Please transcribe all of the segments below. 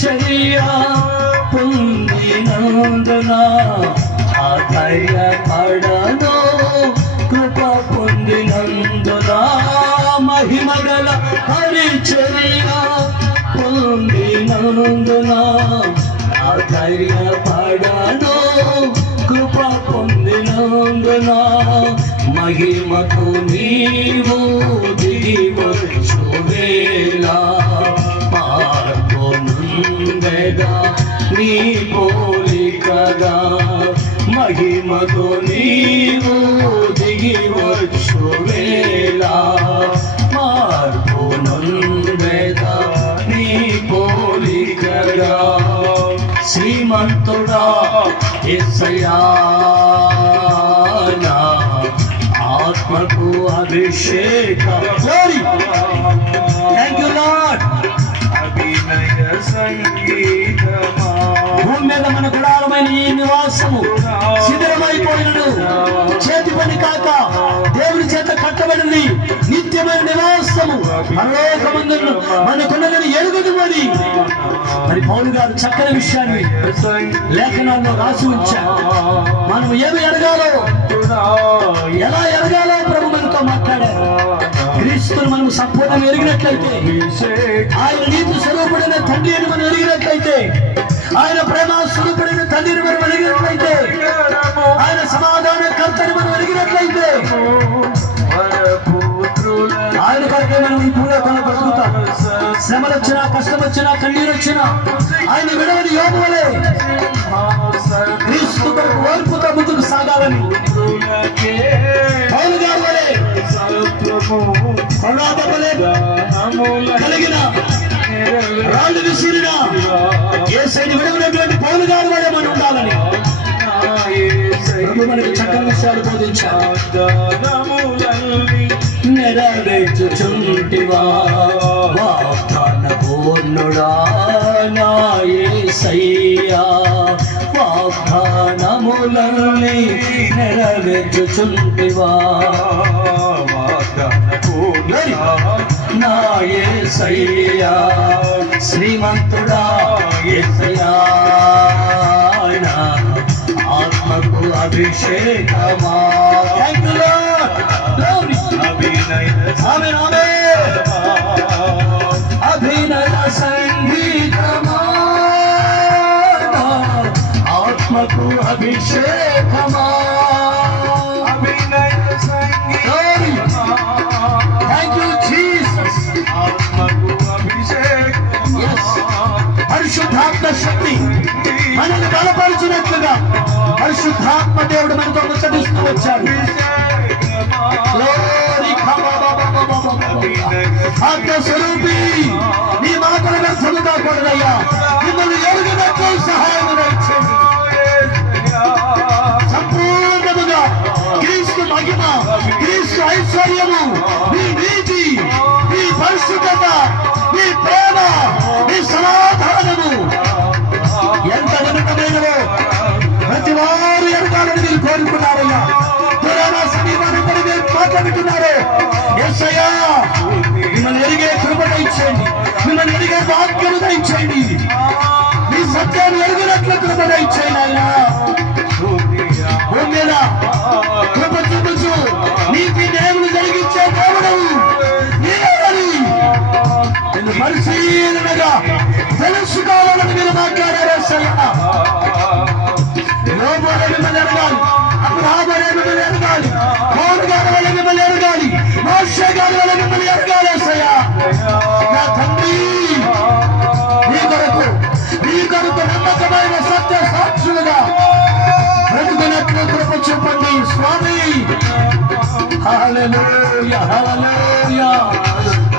చర్య పొందినందున ఆధైర్యపడను కృప పొందినందున మహిమగల పరిచర్య పొందినందున ఆధైర్యపడను కృప పొందినందున మహిమకు నీవు దిగివచ్చు వేళ మార్పునుండగా నీ పోలికగా మహిమకు నీవు దిగివచ్చు వేళ మార్పునుండగా నీ పోలికగా శ్రీమంతుడా యేసయ్యా నా ఆత్మకు అభిషేకం. Thank you Lord. అభినయ సంగీతమా భూమి మీద మన గుడారమైన ఈ నివాసము శిథిలమైపోయినను చేతి పని కాక దేవుని చేత కట్టబడింది నిత్యమైన నివాసము పరలోకమందును మనకున్నదని ఎరుగుదు. మరి పౌలు గారు చక్కని విషయాన్ని లేఖనాల్లో రాసి ఉంచారు. మనం ఏమి ఎరగాలో ఎలా ఎరగాలో ప్రభు మనతో మాట్లాడారు. క్రీస్తును మనం సంపూర్ణంగా ఎరిగినట్లయితే, ఆయన నీతి స్వరూపుడైన తండ్రిని మనం ఎరిగినట్లయితే, ఆయన ప్రేమ స్వరూపుడైన తండ్రిని మనం ఎరిగినట్లయితే, ఆయన సమాధాన కర్తని మనం ఎరిగినట్లయితే, ఆయన కొరకే మనం ఈ భూలోకంలో బ్రతుకుతాం. శ్రమలు వచ్చినా, కష్టం వచ్చినా, కన్నీరు వచ్చినా ఆయన విడవని యోబు వలె క్రీస్తు కొరకు ఓర్పుతో ముందుకు సాగాలని పౌలు గారి వలె కలిగిన రాళ్ళు విసిరిన యేసయ్యను విడవనటువంటి పౌలు గారి వలె మనం ఉండాలని మనకి చక్కని విషయాలు బోధించారు. నెరవేర్చుచుంటివా వాగ్దాన పూర్ణుడా నా యేసయ్యా, వాగ్దానములన్నీ నెరవేర్చుచుంటివా వాగ్దాన పూర్ణుడా నా యేసయ్యా, శ్రీమంతుడా యేసయ్యా నా ఆత్మకు అభిషేకమా. Thank you lord. అభినయ సంగీతమా ఆత్మకు అభిషేకమా. అభినయ సంగీతమా. Thank you Jesus. ఆత్మకు అభిషేకమా. పరిశుద్ధాత్మ శక్తి మనల్ని బలపరిచినట్లుగా పరిశుద్ధాత్మ దేవుడు మనతో ముచ్చటిస్తూ వచ్చాడు. ఆత్మ స్వరూపి నీ మాటలు వ్యర్థము కాకూడదయ్యా. మిమ్మల్ని ఎరుగనట్లు సహాయం సంపూర్ణముగా క్రీస్తు మహిమ, క్రీస్తు ఐశ్వర్యము, నీ నీతి, నీ పరిశుద్ధత, నీ ప్రేమ, నీ సమాధానము ఎంత నిమిత్తమైనదో ప్రతి వారు ఎరగాలని మీరు కోరుకున్నారయ్యా. సమీపాన్ని మీరు మాట్లాడుతున్నారు. యేసయ్యా మిమ్మల్ని ఎరిగే కృప దయచేయండి, మిమ్మల్ని ఎరిగే వాక్యము దయచేయండి, మీ సత్యాన్ని ఎరిగినట్లు కృప దయచేయండి. ఆయన భూమి మీద కృప చూపుచు నీతి దేవుడు జరిగించే దేవుడు నీవని నేను పరిశీలనగా తెలుసుకోవాలని మీరు మాట్లాడారు. యేసయ్యా యోబు వలె మిమ్మల్ని ఎరగాలి, అబ్రహాము వలె మిమ్మల్ని ఎరగాలి, పౌలు గారి వలె మిమ్మల్ని ఎరగాలి, మోషే గారి వలె మిమ్మల్ని ఎరగాలి. యేసయ్యా నా తండ్రి నీ కొరకు నమ్మకమైన సత్య సాక్షులుగా బ్రతుకున్నట్లు కృప చూపండి స్వామి. హల్లెలూయా హల్లెలూయా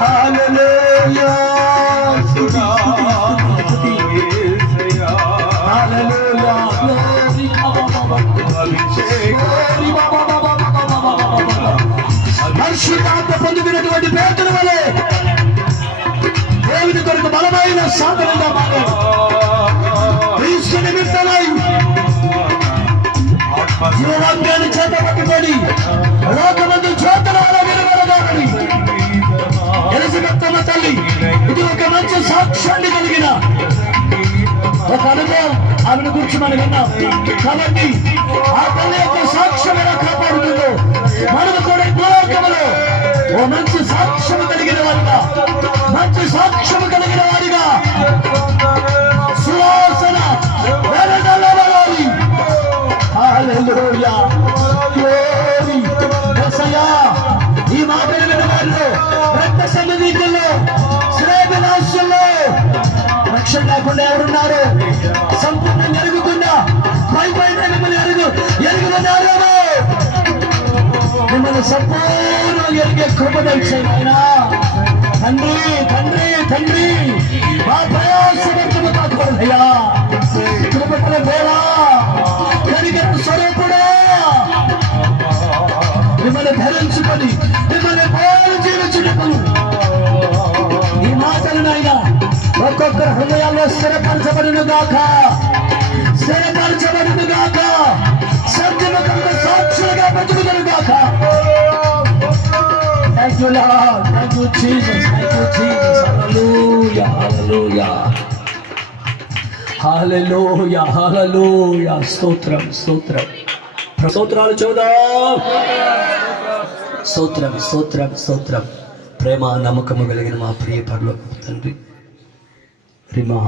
హల్లెలూయా హల్లెలూయా. పరిశుద్ధాత్మ పొందుకున్నటువంటి పేతురు వలె దేవుని కొరకు బలమైన సాధనంగా మారాడు. క్రీస్తు నిమిత్తమై జీవవాక్యాన్ని చేత పట్టుకొని లోకమందు చేతనాల వినబడదామని ఎలిజబెత్తమ్మ తల్లి ఇది ఒక మంచి సాక్ష్యాన్ని కలిగిన ఆమెను గురించి మనం విన్నాం. కాబట్టి ఆ తల్లి యొక్క సాక్ష్యం ఎలా కాపాడుతుందో మనకు కూడా ఈ భూలోకములో ఓ మంచి సాక్ష్యం కలిగిన వారిగా, మంచి సాక్ష్యం కలిగిన వారిగా సువాసన వెదజల్లబడాలి. హల్లెలూయా, గ్లోరీ. యేసయ్యా, ఈ మాటలు విన్న వారిలో, రక్త సన్నిధిలో, శ్రేయభిలాషుల్లో రక్షణ లేకుండా ఎవరున్నారు? సంపూర్ణంగా ఎరుగుతున్నా పైపైన మిమ్మల్ని ఎరుగుతున్నారేమో. మిమ్మల్ని సంపూర్ణంగా ఎరిగే కృప దయచేయండి ఆయన. తండ్రి తండ్రి తండ్రి, మా ప్రయాసము కాకూడదయ్యా. కృపల దేవా, కనికర స్వరూపుడా, మిమ్మల్ని ధరించుకొని మిమ్మల్ని పోలు జీవించుటకు ఈ మాటలను ఆయన ఒక్కొక్కరి హృదయాల్లో స్థిరపరచబడును గాక, స్థిరపరచబడును గాక, సత్యముఖంగా సాక్షులుగా బతుకుదురు గాక. Thank you, Lord. Thank you, Jesus. Thank you, Jesus. Hallelujah. Hallelujah. Hallelujah. Hallelujah. స్తోత్రం స్తోత్రం. స్తోత్రాలు చూద్దాం. స్తోత్రం స్తోత్రం స్తోత్రం. ప్రేమ నమ్మకము కలిగిన మా ప్రియ పరలోకపు తండ్రి, రిమా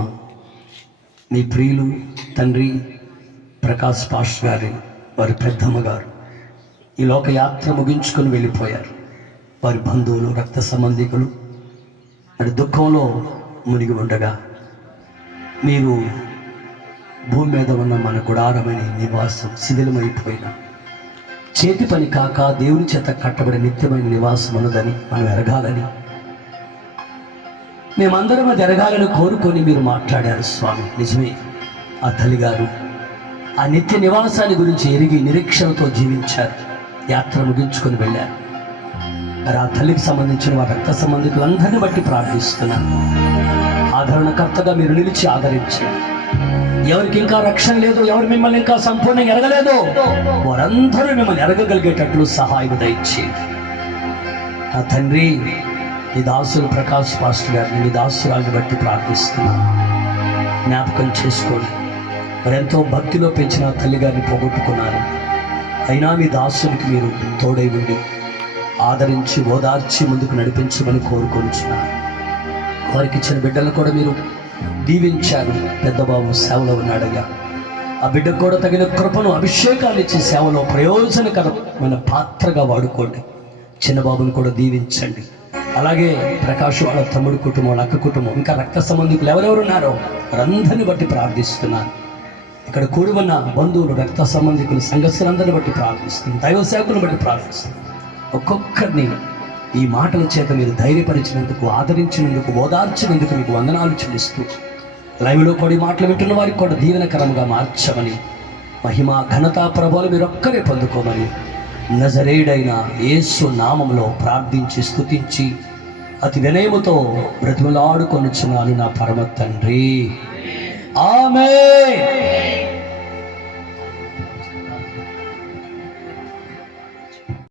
నీ ప్రియులు తండ్రి ప్రకాష్ పాష్ గారి వారి పెద్దమ్మ గారు ఈ లోకయాత్ర ముగించుకొని వెళ్ళిపోయారు. వారి బంధువులు, రక్త సంబంధికులు అది దుఃఖంలో మునిగి ఉండగా మీరు భూమి మీద ఉన్న మన గుడారమైన నివాసం శిథిలమైపోయిన చేతి పని కాక దేవుని చేత కట్టబడే నిత్యమైన నివాసం ఉన్నదని మనం ఎరగాలని, మేమందరం అది ఎరగాలని కోరుకొని మీరు మాట్లాడారు స్వామి. నిజమే, ఆ తల్లిగారు ఆ నిత్య నివాసాన్ని గురించి ఎరిగి నిరీక్షణతో జీవించారు. యాత్ర ముగించుకొని వెళ్ళారు. మరి ఆ తల్లికి సంబంధించిన వారి రక్త సంబంధికులందరినీ బట్టి ప్రార్థిస్తున్నాను. ఆదరణకర్తగా మీరు నిలిచి ఆదరించారు. ఎవరికి ఇంకా రక్షణ లేదు, ఎవరు మిమ్మల్ని ఇంకా సంపూర్ణంగా ఎరగలేదో వారందరూ మిమ్మల్ని ఎరగగలిగేటట్లు సహాయం దయచేయండి. నా తండ్రి, నీ దాసులు ప్రకాష్ పాస్టర్ గారిని, నీ దాసురాలను బట్టి ప్రార్థిస్తున్నాను. జ్ఞాపకం చేసుకోండి. మరెంతో భక్తిలో పెంచిన తల్లిగారిని పోగొట్టుకున్నాను. అయినా మీ దాసునికి మీరు తోడై ఉండి ఆదరించి ఓదార్చి ముందుకు నడిపించమని కోరుకొనిచున్నాను. వారికి ఇచ్చిన బిడ్డలు కూడా మీరు దీవించారు. పెద్దబాబు సేవలో ఉన్నాడయ్యా, ఆ బిడ్డకు కూడా తగిన కృపను, అభిషేకాలు ఇచ్చి సేవలో ప్రయోజనకరమైన పాత్రగా వాడుకోండి. చిన్నబాబుని కూడా దీవించండి. అలాగే ప్రకాష్ వాళ్ళ తమ్ముడు కుటుంబం, వాళ్ళ అక్క కుటుంబం, ఇంకా రక్త సంబంధికులు ఎవరెవరు ఉన్నారో వారందరిని బట్టి ప్రార్థిస్తున్నాను. ఇక్కడ కూడి ఉన్న బంధువులు, రక్త సంబంధికులు, సంఘస్థులందరిని బట్టి ప్రార్థిస్తున్నాను. దైవ సేవకులను బట్టి ప్రార్థిస్తున్నాను. ఒక్కొక్కరిని ఈ మాటల చేత మీరు ధైర్యపరిచినందుకు, ఆదరించినందుకు, ఓదార్చినందుకు మీకు వందనాలు చెల్లిస్తూ, లైవ్లో కూడా ఈ మాటలు వింటున్న వారికి కూడా దీవెనకరంగా మార్చమని, మహిమ ఘనత ప్రభువులు మీరు ఒక్కరే పొందుకోమని నజరేయుడైన యేసు నామములో ప్రార్థించి స్తుతించి అతి వినయముతో బ్రతిమలాడుకొనుచున్నాను నా పరమ తండ్రి. ఆమేన్.